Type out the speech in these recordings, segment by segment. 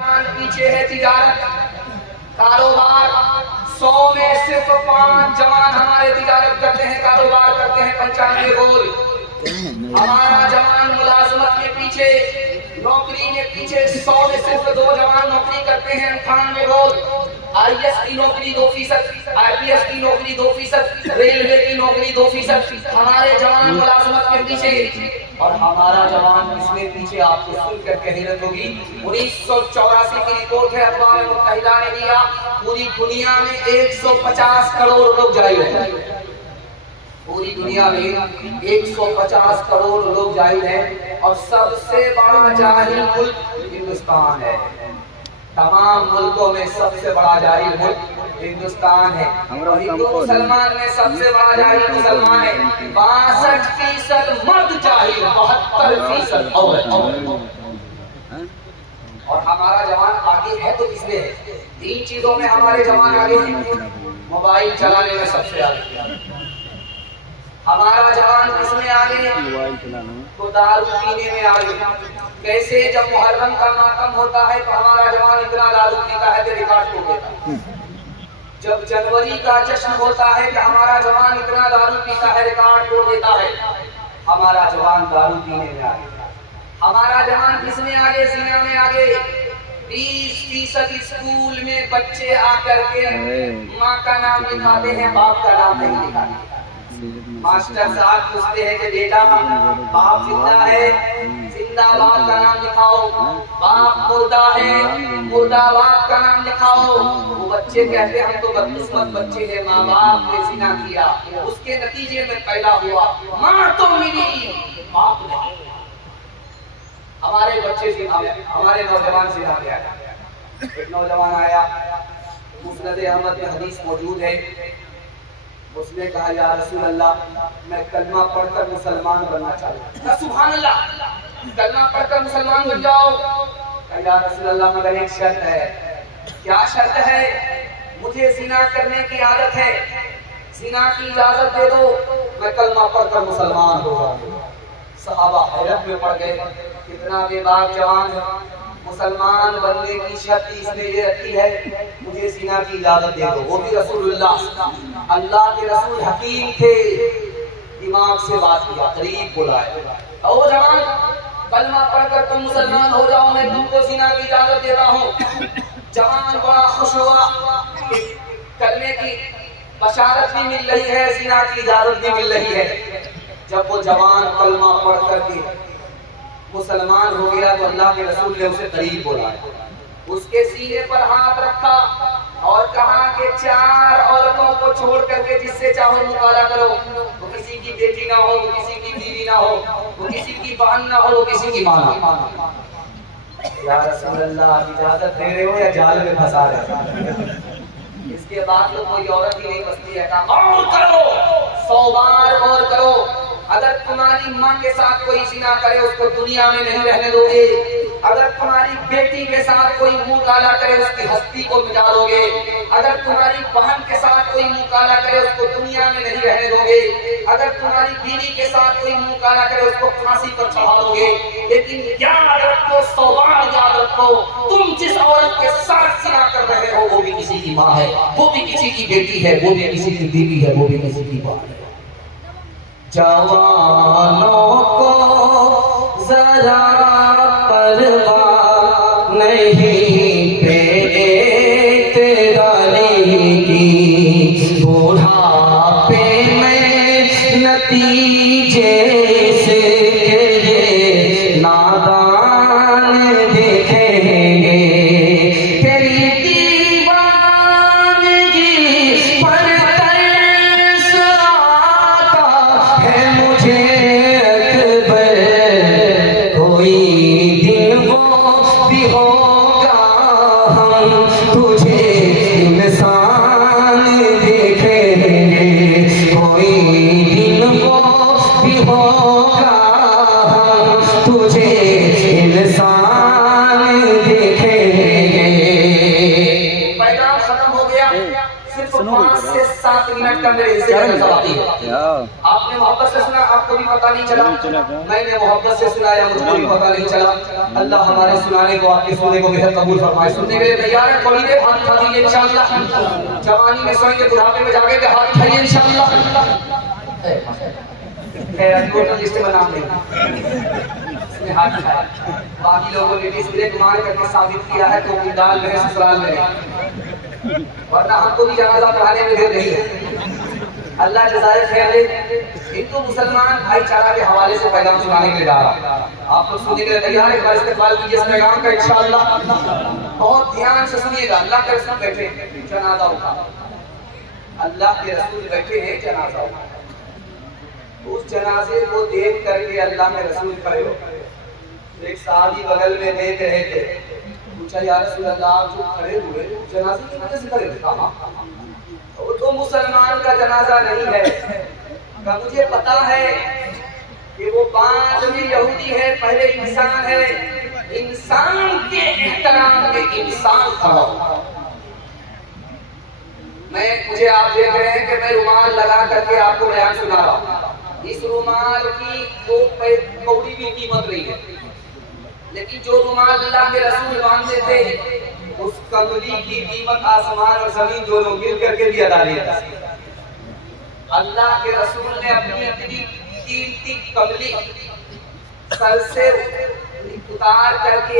पीछे है तिजारत, कारोबार। 100 में सिर्फ 5 जवान हमारे तिजारत करते हैं, कारोबार करते हैं। 95 गोल हमारा जवान मुलाजमत के पीछे, नौकरी के पीछे। 100 में सिर्फ 2 जवान नौकरी करते हैं। 98 गोल IAS की नौकरी 2%, IPS की नौकरी 2%, रेलवे की नौकरी 2%। हमारे जवान मुलाजमत के पीछे। और हमारा जवान किसमें पीछे, आपको सुनकर हैरत होगी। 1984 की रिपोर्ट है, अक़वाम मुत्तहिदा ने दिया। पूरी दुनिया में 150 करोड़ लोग जाहिल हैं। पूरी दुनिया में 150 करोड़ लोग जाहिल हैं और सबसे बड़ा जाहिल मुल्क हिंदुस्तान है। तमाम मुल्कों में सबसे बड़ा जाहिल मुल्क हिंदुस्तान है। और हिंदू मुसलमान में सबसे बड़ा जाहिल मुसलमान है। 62% मर्द जाहिल, 72% औरत। और हमारा जवान आगे है तो इसलिए है, 3 चीजों में हमारे जवान आगे हैं। मोबाइल चलाने में सबसे आगे हमारा जवान, किसमें आगे, तो दारू पीने में आगे। कैसे, जब मुहर्रम का मातम होता है तो हमारा जवान इतना दारू पीता है कि रिकॉर्ड तोड़ देता है। जब जनवरी का जश्न होता है कि हमारा जवान इतना दारू पीता है, रिकॉर्ड तोड़ देता है। हमारा जवान दारू पीने में आगे। हमारा जवान किसमें आगे, सीना में आगे। 20% स्कूल में बच्चे आकर के माँ का नाम लिखाते हैं, बाप का नाम नहीं लिखाते। मास्टर साहब पूछते हैं कि बेटा बाप जिंदा है, जिंदा बाप का नाम लिखाओ। बाप मुर्दा है, मुर्दा बाप का नाम लिखाओ। वो बच्चे कहते हैं हम तो बदकिस्मत बच्चे हैं, माँ बाप ने जिना किया, उसके नतीजे में पैदा हुआ, माँ तो मिली बाप नहीं। हमारे बच्चे जिना, हमारे नौजवान जिना गया। एक नौजवान आया, मुस्नद अहमद में हदीस मौजूद है। उसने कहा या रसूल अल्लाह, मैं कलमा पढ़कर मुसलमान बनना चाहता हूँ। सुभान अल्लाह, कलमा पढ़कर मुसलमान बन जाओ। या रसूल अल्लाह, मगर एक शर्त है। क्या शर्त है? मुझे जिना करने की आदत है, जिना की इजाजत दे दो, मैं कलमा पढ़कर मुसलमान हो जाऊंगा। सहाबा हैरत में पड़ गए, कितना बेबाक जवान है। मुसलमान बनने की शर्त इसने ये रखी है, मुझे जिना की इजाजत दे दो। वो भी रसूलुल्लाह, अल्लाह के रसूल हकीम थे, दिमाग से बात किया, करीब बुलाए। ओ जवान, कलमा पढ़कर तुम मुसलमान हो जाओ, मैं तुमको जिना की इजाजत देता हूँ। जवान बड़ा खुश हुआ, कलमे की बशारत भी मिल रही है, जिना की इजाजत भी मिल रही है। जब वो जवान कलमा पढ़ करके मुसलमान हो गया तो अल्लाह के रसूल ने उसे करीब बुलाया, उसके सीने पर हाथ रखा और कहा कि 4 औरतों को छोड़ करके जिससे चाहो मुकाला करो। वो किसी की बेटी ना हो, वो किसी की बीवी ना हो, वो किसी की बहन ना हो, वो किसी की माँ ना हो। या रसूल अल्लाह, इजाजत दे रहे हो या जाल में फंसा रहे हो? इसके बाद तो कोई औरत ही नहीं बचती है। गौर करो, 100 बार गौर करो। अगर तुम्हारी माँ के साथ कोई जिना करे, उसको दुनिया में नहीं रहने दोगे। अगर तुम्हारी बेटी के साथ कोई मुंह काला करे, उसकी हस्ती को मिटा दोगे। अगर तुम्हारी बहन के साथ कोई मुंह काला करे, उसको दुनिया में नहीं रहने दोगे। अगर तुम्हारी बीवी के साथ कोई मुंह काला करे, उसको फांसी पर चढ़ा दोगे। लेकिन याद रखो, 100 बार याद रखो, तुम जिस औरत के साथ जिना कर रहे हो वो भी किसी की माँ है, वो भी किसी की बेटी है, वो भी किसी की बीवी है, वो भी किसी की माँ है। जवानों को जरा परवाह नहीं पेटदारी की, बुढ़ापे में नतीजे से ये नादान देखेंगे। तेरी दीवानगी पर तरस आता है मुझे अकबर, कोई दिन वो भी होगा हम तुझे इंसान देखेंगे। कोई दिन वो भी होगा हम तुझे इंसान देखेंगे। पैगाम खत्म हो गया, सिर्फ 5 से 7 मिनट का मेरे हिस्से में आती है। आपने मोहब्बत से सुना, आपको भी पता नहीं चला, मैंने मोहब्बत से सुनाया, मुझको भी पता नहीं चला। अल्लाह हमारे सुनाने को, आपके सुनने को बेहद कबूल फरमाए। सुनने के लिए तैयार है? थोड़ी देर हाथ उठा दीजिए इंशाअल्लाह। जवानी में सोएंगे, बुढ़ापे में जागेंगे, हाथ उठाइए इंशाअल्लाह। जिससे बना नहीं हाथ उठाया, बाकी लोगों ने भी सिरे कुमार करके साबित किया है तो दाल में ससुराल में, वरना हमको भी जनाजा पढ़ाने में देर नहीं है। अल्लाह जज़ाए खैर दे। हिंदू मुसलमान भाईचारा के हवाले से पैगाम सुनाने के लिए जा रहा है। आप लोग सुनने के लिए तैयार है? इस्तेमाल कीजिए इस पैगाम का इंशाअल्लाह। बहुत ध्यान से सुनिएगा। अल्लाह के रसूल बैठे जनाजा उठा, अल्लाह के रसूल बैठे हैं जनाजा उठा। उस जनाजे को देख करके अल्लाह के रसूल खड़े हो, एक साहबी बगल में देख रहे थे, पूछा या रसूल अल्लाह आप जो खड़े हुए जनाजे की वजह से खड़े थे? कहा वो तो मुसलमान का जनाजा नहीं है, का मुझे पता है कि वो बाद में यहूदी है, पहले इंसान है, इंसान के एहतराम में इंसान खड़ा हो। मुझे आप देख रहे हैं कि मैं रुमाल लगा करके आपको बयान सुना रहा हूँ। इस रुमाल की 2 कौड़ी भी कीमत नहीं है, लेकिन जो रुमाल अल्लाह के रसूल बांधते थे उस कमली की कीमत आसमान और जमीन दोनों मिल करके भी अदा नहीं था। अल्लाह के रसूल ने अपनी इतनी कीमती कमली सर से उतार करके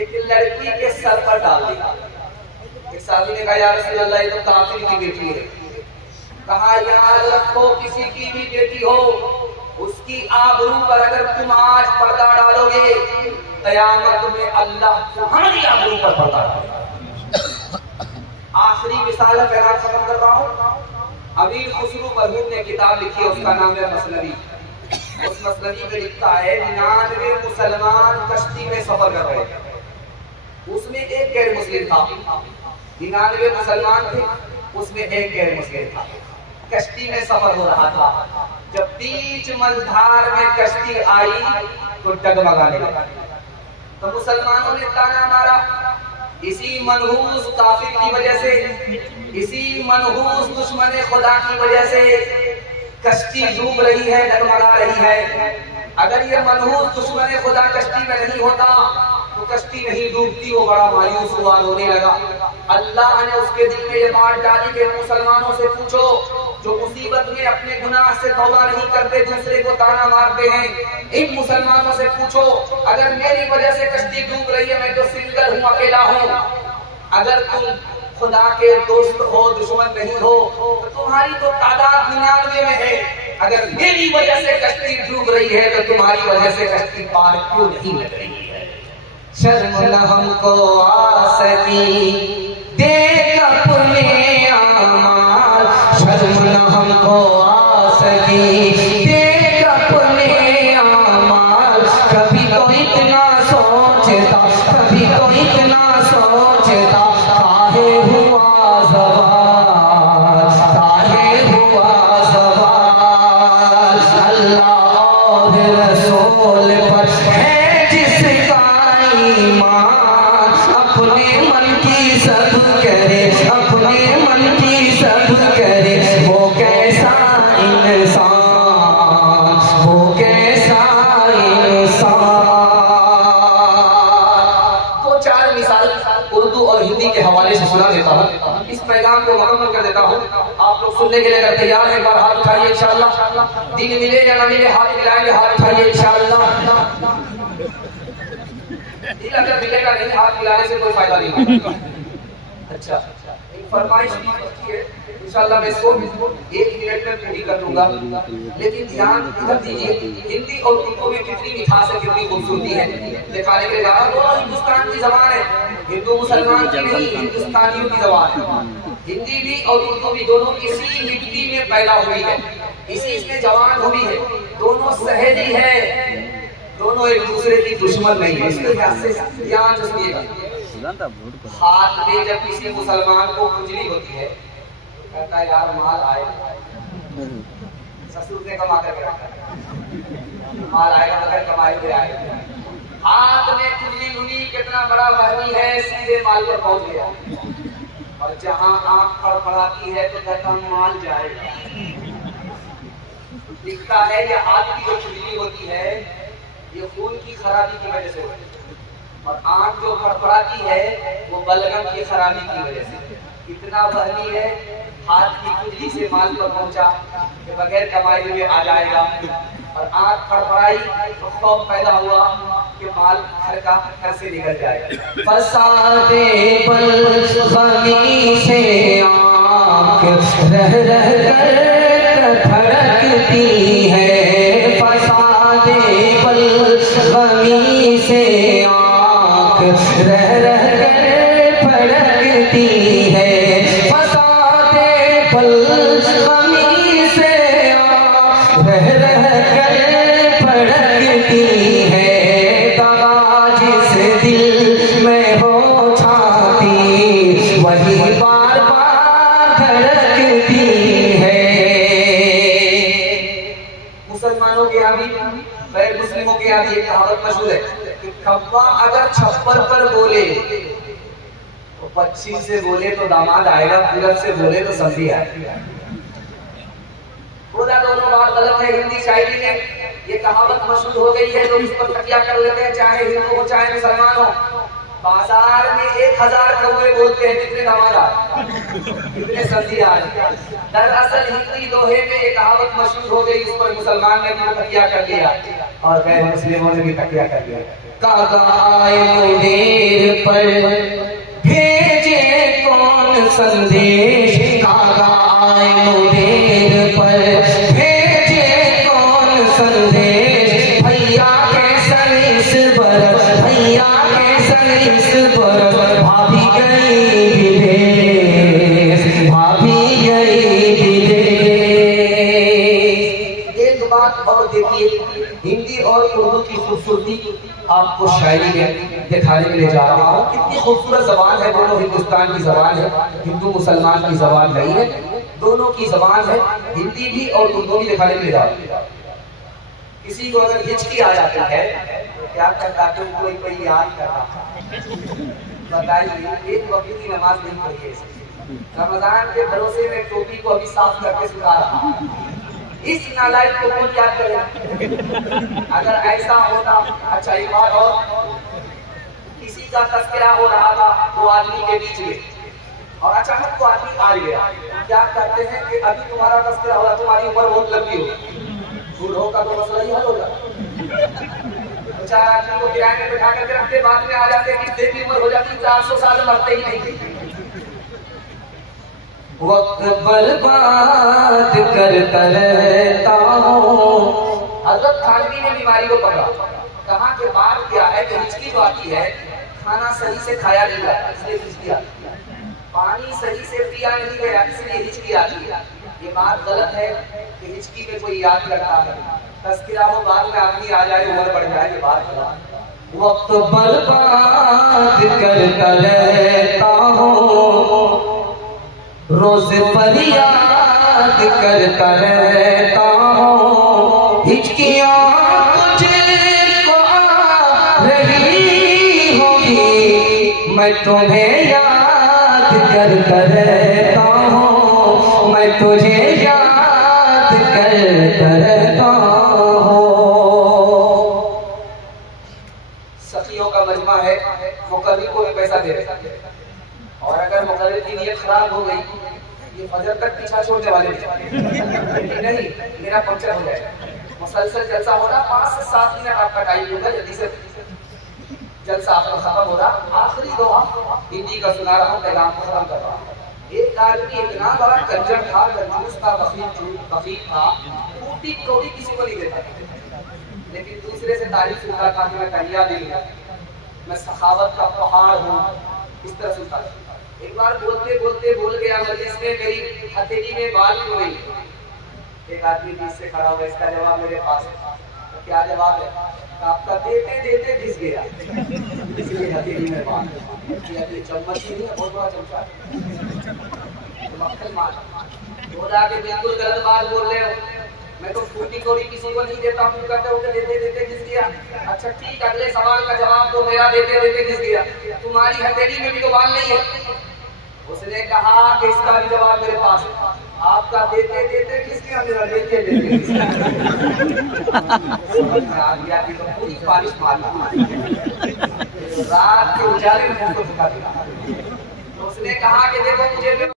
एक लड़की के सर पर डाल दिया। एक साहबी ने कहा या रसूल अल्लाह ये तो काफिर की बेटी है। कहा याद रखो किसी की भी बेटी हो, उसकी आबरू पर अगर तुम आज पर्दा डालोगे, कयामत में अल्लाह तुम्हारी आबरू पर पर्दा डालेगा। आखिरी मिसाल पैगाम खत्म कर रहा हूँ। अमीर खुसरू मरहूम ने किताब लिखी है, उसका नाम है मसनवी। उस मसनवी में लिखता है 99 मुसलमान कश्ती में सफर कर रहे थे, उसमें एक गैर मुस्लिम था। 99 मुसलमान थे, उसमें एक गैर मुस्लिम था। कश्ती में सफर हो रहा था, जब बीच मझधार में कश्ती आई तो डगमगाने लगा। तो मुसलमानों ने ताना मारा, इसी मनहूस काफिर की वजह से, इसी मनहूस दुश्मन खुदा की वजह से कश्ती डूब रही है, डगमगा रही है। अगर ये मनहूस दुश्मन खुदा कश्ती में नहीं होता तो कश्ती नहीं डूबती। वो बड़ा मायूस हुआ, रोने लगा। अल्लाह ने उसके दिल में ये बात डाली कि मुसलमानों से पूछो जो मुसीबत में अपने गुनाह से तौबा नहीं करते, दूसरे को ताना मारते हैं, इन मुसलमानों से पूछो अगर मेरी वजह से कश्ती डूब रही है, मैं तो सिंगल हूँ, अकेला हूँ, अगर तुम खुदा के दोस्त हो, दुश्मन नहीं हो, तो तुम्हारी तो तादाद 99 में है। अगर मेरी वजह से कश्ती डूब रही है तो तुम्हारी वजह से कश्ती पार क्यों नहीं लग रही है? शर्म न हमको आ सकी देख अपने आमाल, शर्म न हमको आ सकी देख अपने आमाल। कभी तो इतना सोचता, कभी तो इतना सोचता, काहे हुआ ज़वाल, काहे हुआ ज़वाल। अल्लाह और रसूल पर है जिसका ईमान, अपने मन की सब करे, अपने मन की सब करे, वो कैसा इंसान, वो कैसा इंसान। तो 4 मिसाल उर्दू और हिंदी के हवाले से सुना देता हूँ, इस पैगाम को मुकम्मल कर देता हूँ। आप लोग सुनने के लिए अगर तैयार हैं, एक बार हाथ उठाइए इंशाअल्लाह। दिन मिले या ना मिले, हाथ मिलाएंगे, हाथ उठाइए इंशाअल्लाह। दिल अगर मिलेगा नहीं, हाथ मिलाने से कोई फायदा नहीं होगा। अच्छा, एक फरमाइश भी होती है, इंशाअल्लाह मैं इसको 1 मिनट में पूरी कर दूंगा, लेकिन ध्यान इधर दीजिए। हिंदी और उर्दू में कितनी मिठास है, कितनी खूबसूरती है, दिखाने के लिए जा रहा हूं। दोनों हिंदुस्तान की जबान है, हिंदू मुसलमान की नहीं, हिंदुस्तानियों की जबान है। हिंदी भी और उर्दू भी दोनों इसी मिट्टी में पैदा हुई है, इसी इसमें जवान हुई है, दोनों सहेली है, दोनों एक दूसरे की दुश्मन नहीं है। इसके ध्यान से ध्यान से सुनिएगा। हाथ में जब किसी मुसलमान को खुजली होती है तो कहता है यार माल आए, ससुर ने कमा कर रखा है, माल आएगा मगर कमाई में आएगा। हाथ में खुजली हुई, कितना बड़ा महमी है, सीधे माल पर पहुंच गया। और जहां आंख फड़फड़ाती है तो कहता माल जाएगा। दिखता है ये हाथ की जो खुजली होती है ये खून की खराबी की वजह से होती है, और आंख जो फड़फड़ाती है वो बलगम की खराबी की वजह से। इतना वहमी है, हाथ की खुजली से माल पर पहुंचा कि बगैर कमाए हुए आ जाएगा, और आंख फड़फड़ाई तो खौफ पैदा हुआ कि माल घर से निकल जाएगा। फसादे बलगमी से आंख रह रह कर धड़कती है, फसादे बलगमी से आंख रह रह कर फड़कती है, फसादे बलगमी से आंख रह रह कर फड़कती है, दगा जिस दिल में हो छाती वही बार बार धड़कती है। मुसलमानों के यहाँ भी, गैर मुस्लिमों के यहाँ भी एक कहावत मशहूर है कि कौवा अगर छप्पर पर बोले तो पश्चिम से बोले तो दामाद आएगा, पूरब से बोले तो समझी आएगा। बोला दोनों बात गलत है। हिंदी शायरी में ये कहावत मशहूर हो गई है, लोग इस पर तकिया कर लेते हैं, चाहे हिंदू हो चाहे मुसलमान हो। बाजार में 1000 कौवे बोलते हैं, कितने दामाद कितने समझी आज। दरअसल हिंदी दोहे में ये कहावत मशहूर हो गई, इस पर मुसलमान ने भी तकिया कर लिया और गैर मुस्लिमों ने भी तकिया कर लिया। कागाए पर भेजे कौन संदेश, कागाए मुदेर पर भेजे कौन संदेश, भैया के सनीस बरस, भैया के सनीस बरस, भाभी गई विदेश, भाभी गई विदेश। एक बात और देखिए, हिंदी और उर्दू की खूबसूरती आपको शायरी में दिखाने के लिए जा रहा हूँ। कितनी खूबसूरत जबान है, दोनों हिंदुस्तान की जबान है, हिंदू मुसलमान की जबान नहीं है, दोनों की जबान है, हिंदी भी और उर्दू भी दिखाने के लिए जा रहा हूँ। किसी को अगर हिचकी आ जाती है तो क्या करता है, कोई याद करता, बताइए एक वक्त की नमाज नहीं पढ़ी है, रमजान के भरोसे में टोपी को अभी साफ करके सुखा रहा, इस नालायक को कौन याद करेगा। अगर ऐसा होता, अच्छा एक बार और, किसी का तस्करा हो रहा था दो आदमी के बीच में और अचानक वो आदमी आ गया, क्या करते हैं कि अभी तुम्हारा तस्करा हो रहा, तुम्हारी उम्र बहुत लंबी हो, बूढ़ों का तो मसला ही हल होगा। तो 4 आदमी को किराए में बैठा करके रखते, बाद में आ जाते कि देवी उम्र हो जाती, 400 साल मरते ही नहीं। वक्त बर्बाद करता रहता हूँ। हजरत थानवी ने बीमारी को पकड़ा, कहा कि बात क्या है कि हिचकी जो आती है, खाना सही से खाया नहीं जाता इसलिए हिचकी आती है, पानी सही से पिया नहीं गया इसलिए हिचकी आती है। ये बात गलत है कि हिचकी में कोई याद करता है, तस्करा हो बाद में आदमी आ जाए उम्र बढ़ जाए, ये बात गलत। वक्त बर्बाद करता रहता हूँ, रोज फरियाद करता रहता हूँ, हिचकियाँ तुझको आ रही होगी, मैं तुम्हें याद करता रहता हूँ, मैं तुझे याद करता रहता हूँ। सखियों का मजमा है, मुकर्रिर को पैसा दे रहे, और अगर मुकर्रिर की नीयत खराब हो गई, ये फजर तक पीछा छोड़ने वाले नहीं, मेरा पंक्चर हो जाएगा। मुसलसल जलसा होना, 5 से 7 मिनट आपका टाइम होगा, जल्दी से जलसा आपका खत्म होगा। आखिरी दोहा हिंदी का सुना रहा हूँ, पैगाम को खत्म कर रहा हूँ। एक आदमी इतना बड़ा कंजर था, कंजूस था, बखील था, टूटी कौड़ी किसी को नहीं देता, लेकिन दूसरे से तारीफ सुनता था कि मैं कन्या दिल हूँ, मैं सखावत का पहाड़ हूँ, इस तरह सुनता था। एक बार बोलते बोलते बोल गया मजलिस में, मेरी हथेली में बाल हो गई। एक आदमी बीच से खड़ा हुआ, इसका जवाब मेरे पास है। तो क्या जवाब है? आपका देते देते घिस गया, इसलिए हथेली में बाल। चम्मच ही नहीं है, बहुत बड़ा चमचा, मक्खन मार। बोला कि बिल्कुल गलत बात बोल रहे हो, मैं तो फूटी कौड़ी किसी को नहीं देता हूँ, कहते हो कि देते देते घिस गया। अच्छा ठीक, अगले सवाल का जवाब दो, मेरा देते देते घिस गया, तुम्हारी हथेली में भी तो बाल नहीं है। उसने कहा कि इसका भी जवाब मेरे पास है। आपका देते देते किसके मेरा लेते लेते समझ में आ गया कि तो पूरी बारिश मारना रात के उजाले में उसको दिखा दिया। तो उसने कहा कि देखो मुझे